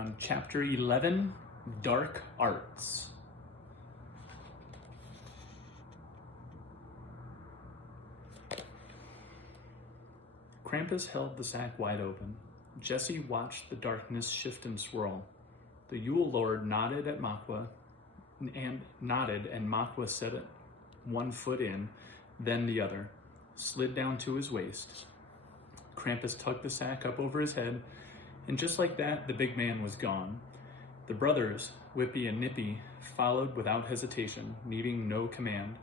on Chapter 11, Dark Arts. Krampus held the sack wide open. Jesse watched the darkness shift and swirl. The Yule Lord nodded and Makwa set it one foot in, then the other, slid down to his waist. Krampus tugged the sack up over his head, and just like that, the big man was gone. The brothers, Whippy and Nippy, followed without hesitation, needing no command.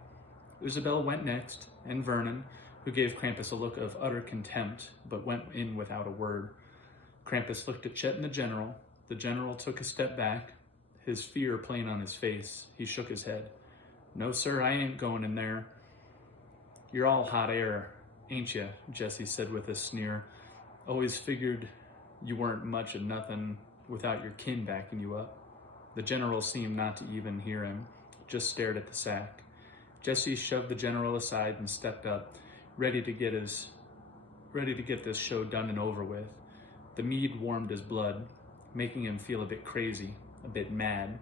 Isabel went next, and Vernon, who gave Krampus a look of utter contempt, but went in without a word. Krampus looked at Chet and the general. The general took a step back, his fear plain on his face. He shook his head. "No, sir, I ain't going in there." "You're all hot air, ain't ya?" Jesse said with a sneer. "Always figured you weren't much of nothing without your kin backing you up." The general seemed not to even hear him, just stared at the sack. Jesse shoved the general aside and stepped up, ready to get this show done and over with. The mead warmed his blood, making him feel a bit crazy, a bit mad,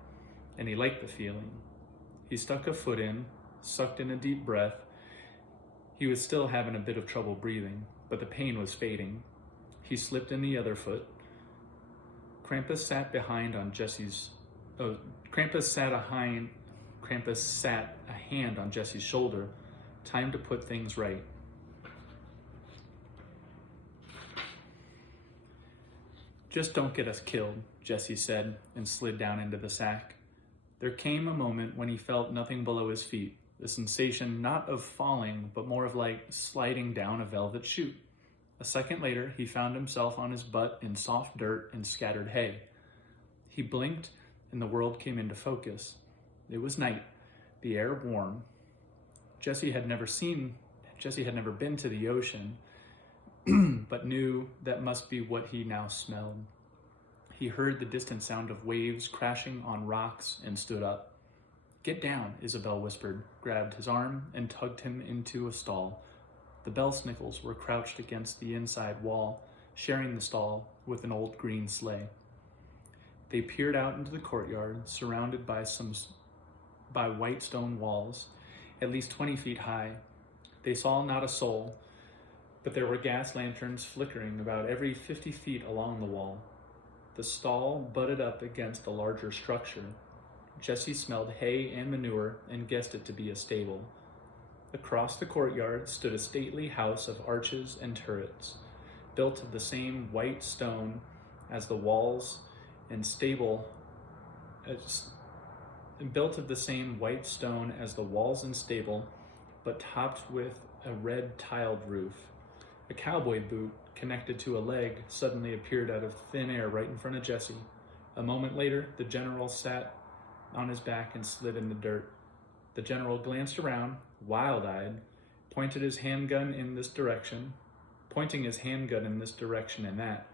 and he liked the feeling. He stuck a foot in, sucked in a deep breath. He was still having a bit of trouble breathing, but the pain was fading. He slipped in the other foot. Krampus sat a hand on Jesse's shoulder. Time to put things right. "Just don't get us killed," Jesse said, and slid down into the sack. There came a moment when he felt nothing below his feet, the sensation not of falling, but more of like sliding down a velvet chute. A second later, he found himself on his butt in soft dirt and scattered hay. He blinked, and the world came into focus. It was night, the air warm. Jesse had never been to the ocean, but knew that must be what he now smelled. He heard the distant sound of waves crashing on rocks and stood up. "Get down," Isabel whispered, grabbed his arm, and tugged him into a stall. The Belsnickles were crouched against the inside wall, sharing the stall with an old green sleigh. They peered out into the courtyard, surrounded by white stone walls, at least 20 feet high. They saw not a soul, but there were gas lanterns flickering about every 50 feet along the wall. The stall butted up against a larger structure. Jesse smelled hay and manure and guessed it to be a stable. Across the courtyard stood a stately house of arches and turrets, built of the same white stone as the walls and stable, but topped with a red tiled roof. A cowboy boot connected to a leg suddenly appeared out of thin air right in front of Jesse. A moment later, the general sat on his back and slid in the dirt. The general glanced around, wild-eyed, pointing his handgun in this direction and that.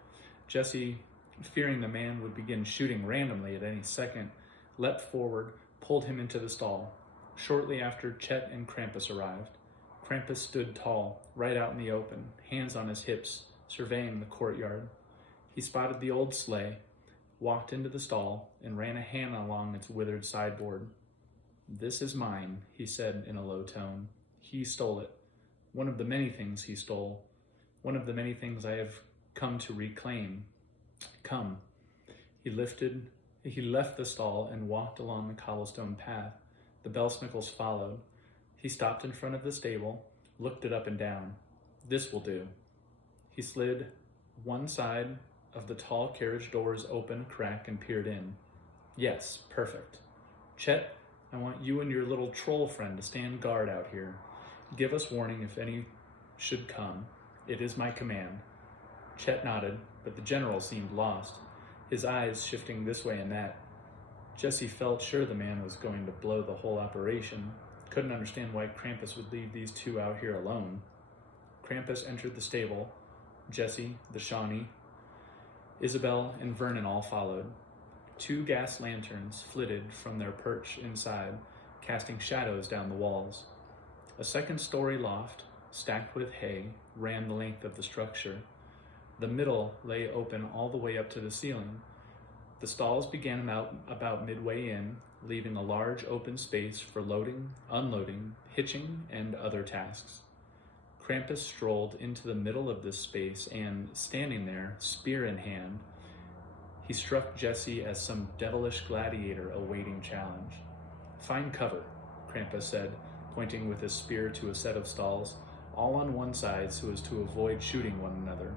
Jesse, fearing the man would begin shooting randomly at any second, leapt forward, pulled him into the stall. Shortly after, Chet and Krampus arrived. Krampus stood tall, right out in the open, hands on his hips, surveying the courtyard. He spotted the old sleigh, walked into the stall, and ran a hand along its withered sideboard. "This is mine," he said in a low tone. "He stole it. One of the many things he stole. One of the many things I have come to reclaim. Come." He left the stall and walked along the cobblestone path. The Belsnickles followed. He stopped in front of the stable, looked it up and down. "This will do." He slid one side of the tall carriage doors open a crack and peered in. "Yes, perfect. Chet, I want you and your little troll friend to stand guard out here. Give us warning if any should come. It is my command." Chet nodded, but the general seemed lost, his eyes shifting this way and that. Jesse felt sure the man was going to blow the whole operation. Couldn't understand why Krampus would leave these two out here alone. Krampus entered the stable. Jesse, the Shawnee, Isabel, and Vernon all followed. 2 gas lanterns flitted from their perch inside, casting shadows down the walls. A second-story loft, stacked with hay, ran the length of the structure. The middle lay open all the way up to the ceiling. The stalls began about midway in, leaving a large open space for loading, unloading, hitching, and other tasks. Krampus strolled into the middle of this space and, standing there, spear in hand, he struck Jesse as some devilish gladiator awaiting challenge. "Find cover," Krampus said, pointing with his spear to a set of stalls, all on one side so as to avoid shooting one another.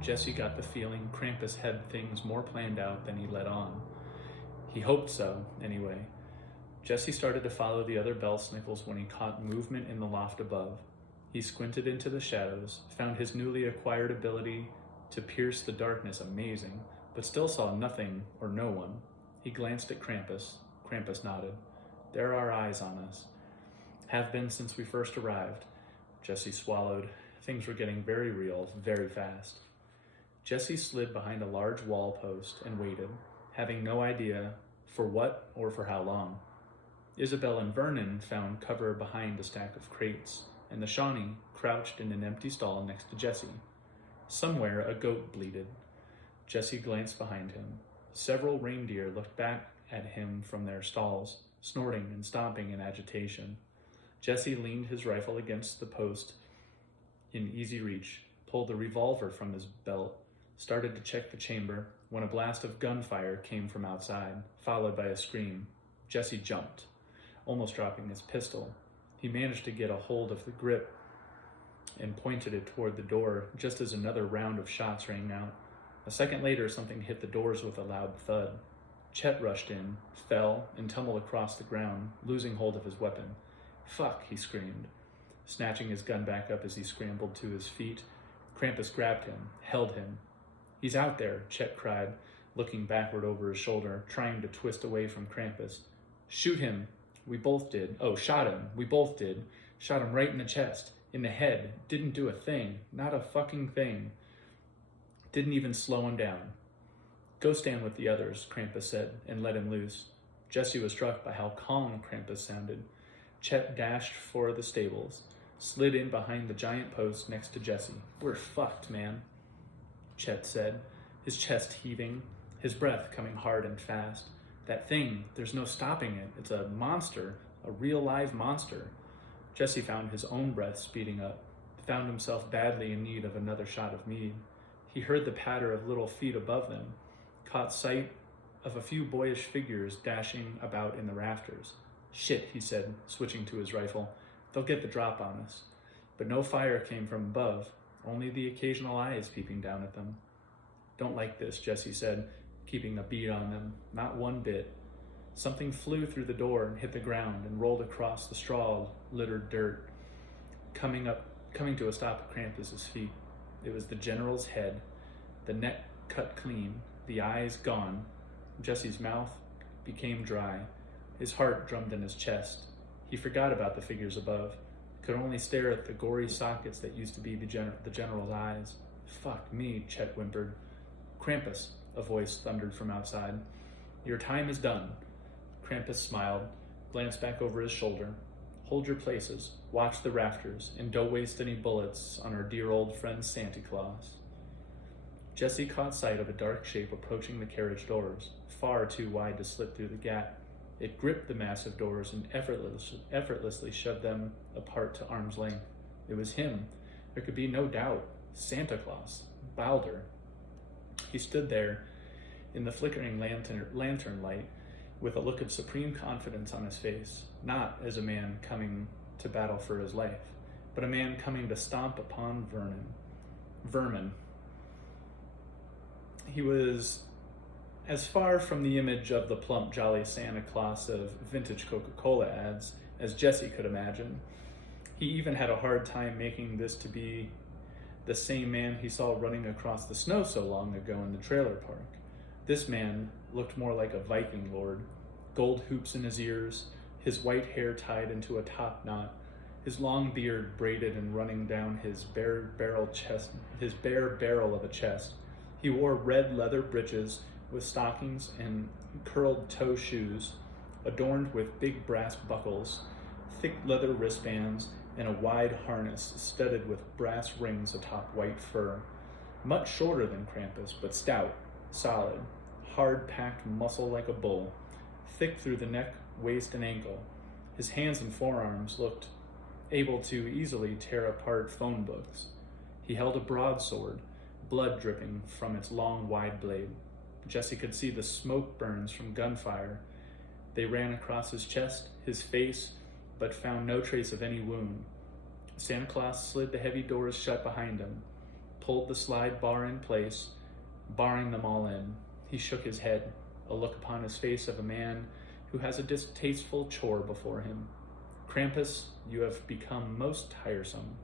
Jesse got the feeling Krampus had things more planned out than he let on. He hoped so, anyway. Jesse started to follow the other bell-snickles when he caught movement in the loft above. He squinted into the shadows, found his newly acquired ability to pierce the darkness amazing, but still saw nothing or no one. He glanced at Krampus. Krampus nodded. "There are eyes on us. Have been since we first arrived." Jesse swallowed. Things were getting very real, very fast. Jesse slid behind a large wall post and waited, having no idea for what or for how long. Isabel and Vernon found cover behind a stack of crates, and the Shawnee crouched in an empty stall next to Jesse. Somewhere a goat bleated. Jesse glanced behind him. Several reindeer looked back at him from their stalls, snorting and stomping in agitation. Jesse leaned his rifle against the post in easy reach, pulled the revolver from his belt, started to check the chamber, when a blast of gunfire came from outside, followed by a scream. Jesse jumped, almost dropping his pistol. He managed to get a hold of the grip and pointed it toward the door just as another round of shots rang out. A second later, something hit the doors with a loud thud. Chet rushed in, fell, and tumbled across the ground, losing hold of his weapon. "Fuck," he screamed, snatching his gun back up as he scrambled to his feet. Krampus grabbed him, held him. "He's out there," Chet cried, looking backward over his shoulder, trying to twist away from Krampus. "Shoot him." "We both did." "Oh, shot him." "We both did." "Shot him right in the chest. In the head. Didn't do a thing. Not a fucking thing. Didn't even slow him down." "Go stand with the others," Krampus said, and let him loose. Jesse was struck by how calm Krampus sounded. Chet dashed for the stables, slid in behind the giant post next to Jesse. "We're fucked, man," Chet said, his chest heaving, his breath coming hard and fast. "That thing, there's no stopping it. It's a monster, a real live monster." Jesse found his own breath speeding up, found himself badly in need of another shot of mead. He heard the patter of little feet above them, caught sight of a few boyish figures dashing about in the rafters. "Shit," he said, switching to his rifle. "They'll get the drop on us." But no fire came from above, only the occasional eyes peeping down at them. "Don't like this," Jesse said, keeping a bead on them. "Not one bit." Something flew through the door and hit the ground and rolled across the straw-littered dirt, coming to a stop at Krampus's feet. It was the general's head, the neck cut clean, the eyes gone. Jesse's mouth became dry. His heart drummed in his chest. He forgot about the figures above, could only stare at the gory sockets that used to be the general's eyes. "Fuck me," Chet whimpered. "Krampus," a voice thundered from outside. "Your time is done." Krampus smiled, glanced back over his shoulder. "Hold your places, watch the rafters, and don't waste any bullets on our dear old friend Santa Claus." Jesse caught sight of a dark shape approaching the carriage doors, far too wide to slip through the gap. It gripped the massive doors and effortlessly shoved them apart to arm's length. It was him. There could be no doubt. Santa Claus. Balder. He stood there in the flickering lantern light with a look of supreme confidence on his face, not as a man coming to battle for his life, but a man coming to stomp upon vermin. He was as far from the image of the plump, jolly Santa Claus of vintage Coca-Cola ads as Jesse could imagine. He even had a hard time making this to be the same man he saw running across the snow so long ago in the trailer park. This man looked more like a Viking lord, gold hoops in his ears, his white hair tied into a top knot, his long beard braided and running down his bare barrel of a chest. He wore red leather breeches with stockings and curled toe shoes, adorned with big brass buckles, thick leather wristbands, and a wide harness studded with brass rings atop white fur. Much shorter than Krampus, but stout, solid, hard-packed muscle like a bull, thick through the neck, waist, and ankle. His hands and forearms looked able to easily tear apart phone books. He held a broadsword, blood dripping from its long, wide blade. Jesse could see the smoke burns from gunfire. They ran across his chest, his face, but found no trace of any wound. Santa Claus slid the heavy doors shut behind him, pulled the slide bar in place, barring them all in. He shook his head, a look upon his face of a man who has a distasteful chore before him. Krampus, you have become most tiresome.